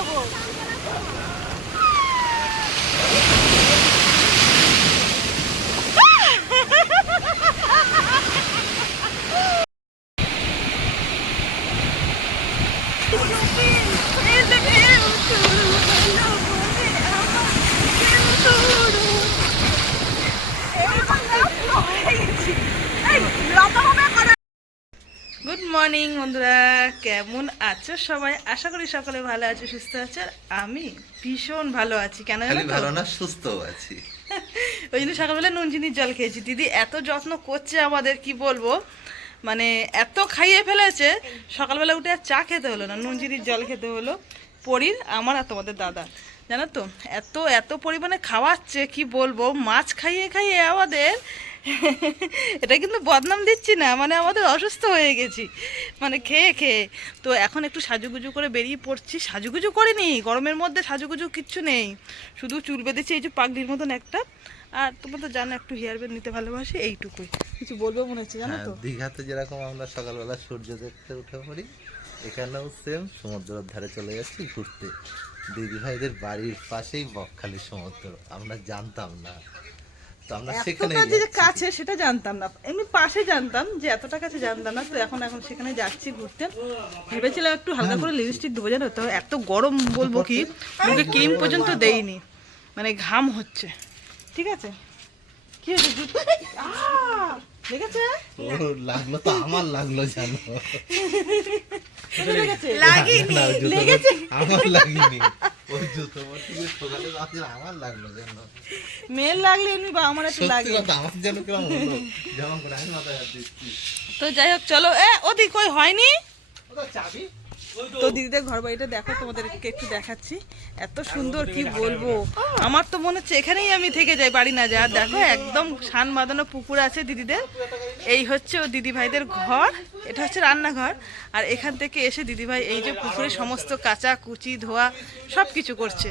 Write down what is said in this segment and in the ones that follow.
যাব। মর্নিং বন্ধুরা। কেমন আছো সবাই? আশা করি সকলে ভালো আছো সুস্থ আছো। আর আমি ভীষণ ভালো আছি। কেন ভালো না সুস্থ আছি। ওই জন্য সকালবেলা নুন চিনির জল খেয়েছি। দিদি এত যত্ন করছে আমাদের কি বলব? মানে এত খাইয়ে ফেলেছে সকালবেলা উঠে আর চা খেতে হলো না নুন চিনির জল খেতে হলো। পরির আমার আর তোমাদের দাদা। জানো তো? এত এত পরিমাণে খাওয়াচ্ছে কি বলব? মাছ খাইয়ে খাইয়ে আমাদের এটা কিন্তু বদনাম দিচ্ছি না মানে আমাদের অসুস্থ হয়ে গেছি। মানে খেয়ে খেয়ে। তো এখন একটু সাজুগুজু করে বেরিয়ে পড়ছি। সাজুগুজু করিনি গরমের মধ্যে সাজুগুজু কিচ্ছু নেই। শুধু চুল বেঁধেছি এই যে পাগড়ির মতন একটা। আর তোমরা তো জানো একটু হেয়ার বেড নিতে ভালোবাসি এইটুকুই। কিছু বলব মনে হচ্ছে জানো হ্যাঁ, তো? দীঘাতে যেরকম আমরা সকালবেলা সূর্য দেখতে উঠে পড়ি এখানেও সেম সমুদ্রের ধারে চলে যাচ্ছি ঘুরতে। দিদি ভাইদের বাড়ির পাশেই বকখালি সমুদ্র আমরা জানতাম না। তো আমরা সেখানে যে কাছে সেটা জানতাম না। এমনি পাশে জানতাম যে এতটা কাছে জানতাম না তো এখন এখন সেখানে যাচ্ছি ঘুরতে। ভেবেছিলাম একটু হালকা করে লিপস্টিক দেবো জানো তো এত গরম বলব কি মুখে ক্রিম পর্যন্ত দেইনি। মানে ঘাম হচ্ছে। ঠিক আছে? কি হয়েছে? ও লাগল তো আমার লাগল জানো। লেগেছে? না, লেগেছে? আমার লাগেনি। ওই জুতো বলতে সকালে ভাবছি আমার লাগল জানো মেয়ের লাগলে এমনি বা আমার একটু সত্যি লাগে কথা আমার যেন কিরম হলো যেমন করে আমি মাথায় হাত দিচ্ছি। তো যাই হোক চলো এ ওদিক হয়নি? ওটা চাবি। তো। দিদিদের ঘর বাড়িটা দেখো তোমাদেরকে একটু দেখাচ্ছি। এত সুন্দর কি বলব? আমার তো মনে হচ্ছে এখানেই আমি থেকে যাই বাড়ি না যা দেখো একদম সান বাঁধানো পুকুর আছে দিদিদের। এই হচ্ছে ও দিদি ভাইদের ঘর। এটা হচ্ছে রান্নাঘর। আর এখান থেকে এসে দিদিভাই এই যে পুকুরে সমস্ত কাঁচা, কুচি, ধোয়া সব কিছু করছে।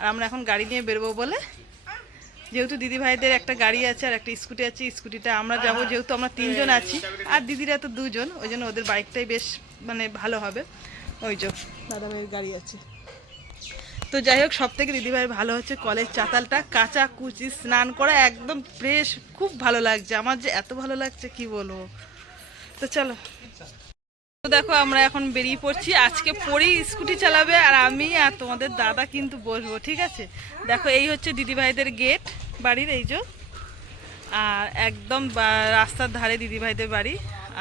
আর আমরা এখন গাড়ি নিয়ে বেরোবো বলে। যেহেতু দিদি ভাইদের একটা গাড়ি আছে আর একটা স্কুটি আছে স্কুটিটা আমরা যাব যেহেতু আমরা তিনজন আছি। আর দিদিরা তো দুজন, ওই জন্য ওদের বাইকটাই বেশ মানে ভালো হবে। ওই যে দাদা ভাইয়ের গাড়ি আছে। তো যাই হোক সব থেকে দিদিভাইয়ের ভালো হচ্ছে কলের চাতালটা, কাঁচা, কুচি, স্নান করা একদম ফ্রেশ, খুব ভালো লাগছে। আমার যে এত ভালো লাগছে, কি বলব? তো চলো। দেখো, আমরা এখন বেরিয়ে পড়ছি। আজকে পরেই স্কুটি চালাবে আর আমি আর তোমাদের দাদা কিন্তু বসবো, ঠিক আছে? দেখো, এই হচ্ছে দিদিভাইদের গেট বাড়ির, এই যে। আর একদম রাস্তার ধারে দিদিভাইদের বাড়ি।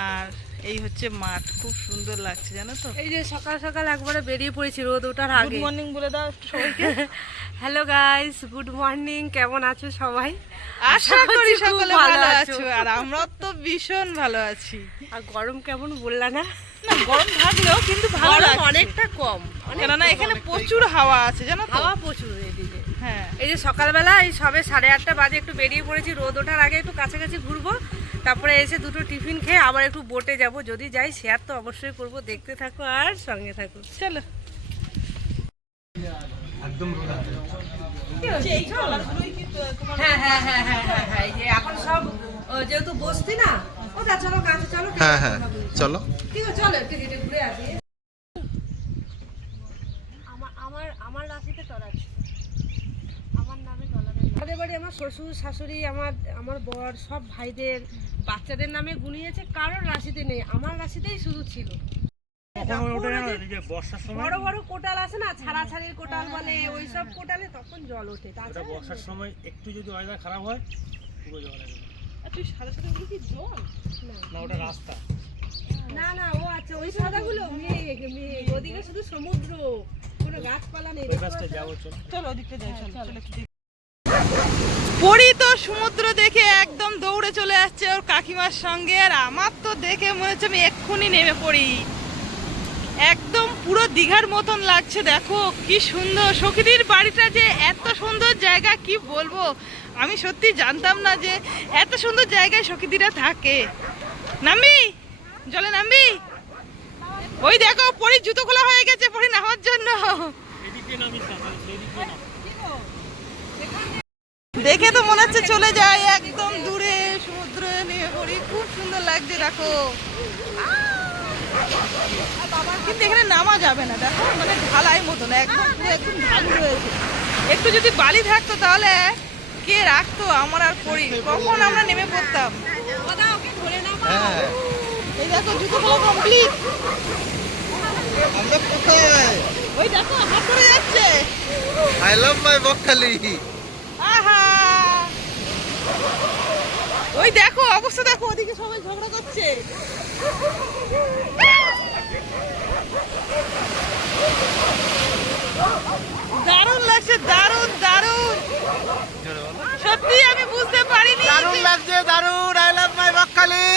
আর এই হচ্ছে মাঠ খুব সুন্দর লাগছে জানো তো? এই যে সকাল সকাল একবারে বেরিয়ে পড়েছি রোদ ওঠার আগে। গুড মর্নিং বলে দাও সবাইকে। হ্যালো গাইস গুড মর্নিং কেমন আছো সবাই? আশা করি সকলে ভালো আছো। আর আমরা তো ভীষণ ভালো আছি। আর গরম কেমন বললা না? না গরম থাকলেও কিন্তু ভালো লাগছে। অনেকটা কম কেননা এখানে প্রচুর হাওয়া আছে জানো তো? হাওয়া প্রচুর এদিকে। হ্যাঁ। এই যে সকালবেলা এই সবে সাড়ে আটটা বাজে একটু বেরিয়ে পড়েছি রোদ ওঠার আগে একটু কাছাকাছি ঘুরবো। তারপরে এসে দুটো টিফিন খেয়ে আবার একটু বোটে যাব। যদি যাই শেয়ার তো অবশ্যই করব। দেখতে থাকো আর সঙ্গে থাকো। চলো। হ্যাঁ হ্যাঁ হ্যাঁ হ্যাঁ হ্যাঁ হ্যাঁ এই এখন সব যেহেতু বসতি না ও দা চলো কাছে চলো হ্যাঁ হ্যাঁ চলো। ঠিক আছে চলো একটু হেঁটে ঘুরে আসি। আমার আমার আমার রাশিতে আমার নামে আমাদের বাড়ি আমার শ্বশুর শাশুড়ি আমার আমার বর সব ভাইদের বাচ্চাদের নামে গুনিয়েছে কারোর রাশিতে নেই। আমার রাশিতেই শুধু ছিল। বড় বড় কোটাল আছে না ছাড়া ছাড়ির কোটাল বলে ওই সব কোটালে তখন জল ওঠে। তাছাড়া বর্ষার সময় একটু যদি ওয়েদার খারাপ হয় পুরো জল তুই কি জল? না। ওটা রাস্তা। না না ও আচ্ছা ওই সাদাগুলো মেঘ মেঘ। ওদিকে শুধু সমুদ্র কোনো গাছপালা নেই। যাব চলো ওদিকটা যাই চলো চলো একটু দেখি। পরি তো সমুদ্র দেখে একদম দৌড়ে চলে আসছে ওর কাকিমার সঙ্গে, আর আমার তো দেখে মনে হচ্ছে আমি এক্ষুনি নেমে পড়ি। একদম পুরো দীঘার মতন লাগছে, দেখো কি সুন্দর। সখীদির বাড়িটা যে এত সুন্দর জায়গা, কি বলব? আমি সত্যি জানতাম না যে এত সুন্দর জায়গায় সখীদিরা থাকে। নামবি? জলে নামবি? ওই দেখো পরি জুতো খোলা হয়ে গেছে, পরি নামার জন্য এদিকে নামিস না তাহলে সেদিকে নাম দেখে তো মনে হচ্ছে চলে যায় একদম দূরে সমুদ্র নিয়ে পড়ি খুব সুন্দর লাগছে দেখো। কিন্তু এখানে নামা যাবে না দেখো মানে ঢালাই মতন একদম একদম ঢালু রয়েছে। একটু যদি বালি থাকতো তাহলে কে রাখতো আমার আর পড়ি কখন আমরা নেমে পড়তাম? হ্যাঁ। এই দেখো কমপ্লিট আমরা কোথায়? ওই দেখো হাত ধরে যাচ্ছে। I love my Bakkhali. আহা! ওই দেখো অবস্থা দেখো ওদিকে সবাই ঝগড়া করছে। দারুণ লাগছে দারুণ দারুণ। সত্যি আমি বুঝতে পারিনি দারুণ লাগছে দারুণ আই লাভ মাই বকখালি।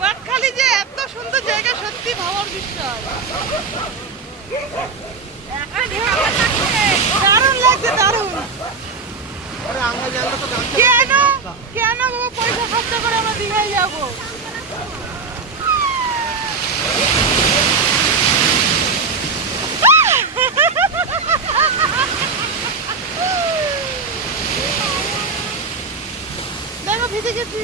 বাটখালি যে এত সুন্দর জায়গা সত্যি ভাবার বিষয়। দারুণ লাগছে দারুণ। কেন? কেন পয়সা খরচ করে আমরা দীঘায় যাব? দেখো ভিজে গেছি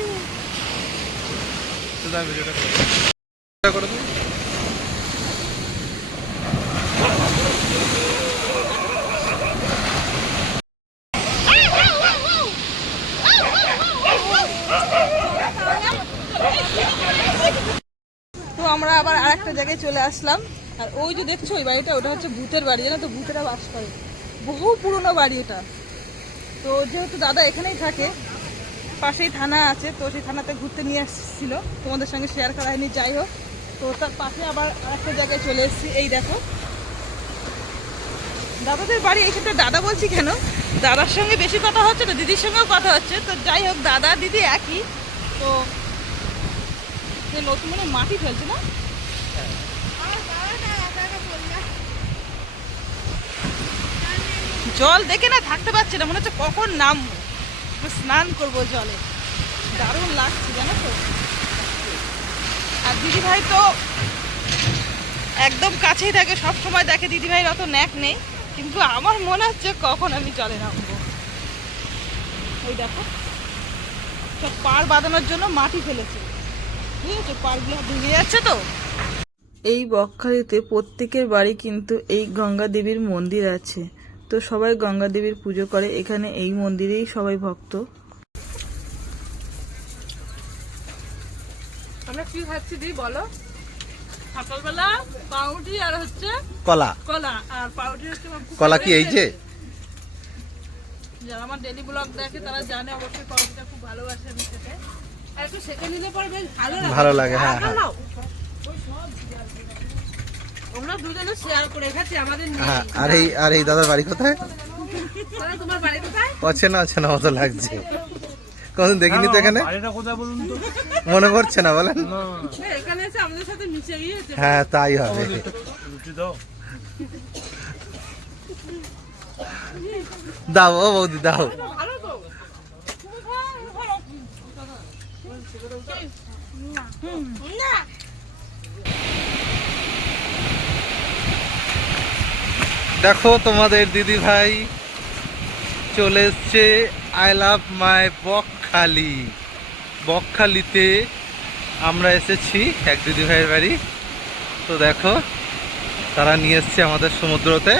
ভিডিওটা করে দিই তো আমরা আবার জায়গায় চলে আসলাম। আর ওই যে দেখছ ওই বাড়িটা, ওটা হচ্ছে ভূতের বাড়ি, জানো তো? ভূতেরা বাস করে। বহু পুরনো বাড়ি ওটা তো যেহেতু দাদা এখানেই থাকে, পাশেই থানা আছে, তো সেই থানাতে ঘুরতে নিয়ে এসেছিল। তোমাদের সঙ্গে শেয়ার করা হয়নি, যাই হোক। তো তার পাশে আবার আরেকটা জায়গায় চলে এসেছি, এই দেখো। দাদাদের বাড়ি, এই ক্ষেত্রে দাদা বলছি কেন? দাদার সঙ্গে বেশি কথা হচ্ছে তো দিদির সঙ্গেও কথা হচ্ছে। তো যাই হোক, দাদা, দিদি একই। তো নতুন মানে মাটি ফেলছে না? জল দেখে না থাকতে পারছে না, মনে হচ্ছে কখন নামবো। স্নান করব জলে। দারুণ লাগছে, জানো তো? আর দিদি ভাই তো একদম কাছেই থাকে সব সময় দেখে। দিদি ভাইয়ের অত ন্যাক নেই, কিন্তু আমার মনে হচ্ছে কখন আমি জলে নামবো। ওই দেখো, সব পাড় বাঁধানোর জন্য মাটি ফেলেছে। ঠিক আছে পারগুলো ভেঙে যাচ্ছে তো? এই বকখালিতে প্রত্যেকের বাড়ি কিন্তু এই গঙ্গা দেবীর মন্দির আছে। তো সবাই গঙ্গা দেবীর পুজো করে। এখানে এই মন্দিরেই সবাই ভক্ত। আমরা কি খাচ্ছি দি বলো? সকালবেলা পাউরুটি আর হচ্ছে কলা। কলা। আর পাউরুটি হচ্ছে কলা কি এই যে? যারা আমার ডেলি ব্লগ দেখে তারা জানে অবশ্যই পাউরুটিটা খুব ভালোবাসে আমি খেতে। আর একটু সেকে নিলে পরে বেশ ভালো লাগে। ভালো লাগে হ্যাঁ হ্যাঁ। আমরা দুজনে শেয়ার করে খাচ্ছি আমাদের হ্যাঁ আর এই আর এই দাদার বাড়ি কোথায়? তাহলে তোমার বাড়ি কোথায়? অচেনা অচেনা মতো লাগছে। কোনদিন দেখিনি তো এখানে? মনে পড়ছে না বলেন। না। হ্যাঁ তাই হবে। দাও। দাও ও বৌদি দাও। ভালো দেখো তোমাদের দিদি ভাই চলে এসছে আই লাভ মাই বকখালি। বকখালিতে আমরা এসেছি এক দিদি ভাইয়ের বাড়ি। তো দেখো, তারা নিয়ে এসছে আমাদের সমুদ্রতে।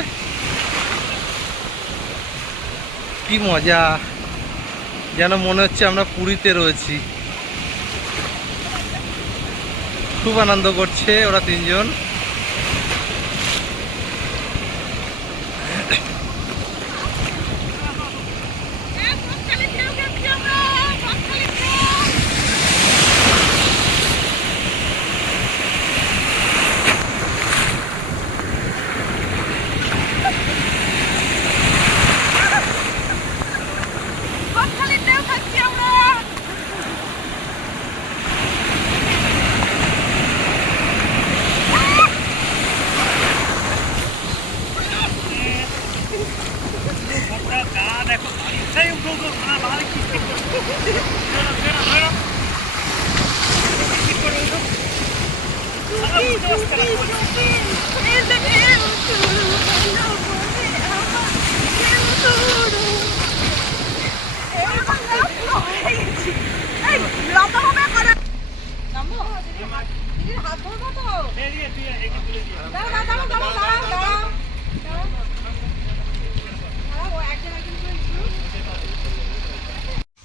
কি মজা, যেন মনে হচ্ছে আমরা পুরীতে রয়েছি। খুব আনন্দ করছে ওরা তিনজন। হাত ধরবো তো দাঁড়া দাঁড়া দাঁড়া দাঁড়া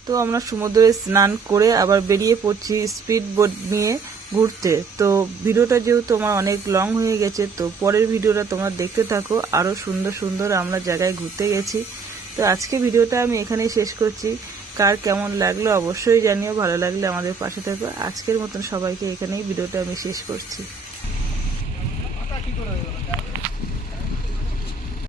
তো আমরা সমুদ্রে স্নান করে আবার বেরিয়ে পড়ছি স্পিড বোট নিয়ে ঘুরতে। তো ভিডিওটা যেহেতু আমার অনেক লং হয়ে গেছে, তো পরের ভিডিওটা তোমরা দেখতে থাকো। আরও সুন্দর সুন্দর আমরা জায়গায় ঘুরতে গেছি। তো আজকে ভিডিওটা আমি এখানেই শেষ করছি। কার কেমন লাগল অবশ্যই জানিও, ভালো লাগলে আমাদের পাশে থাকো। আজকের মতন সবাইকে এখানেই ভিডিওটা আমি শেষ করছি।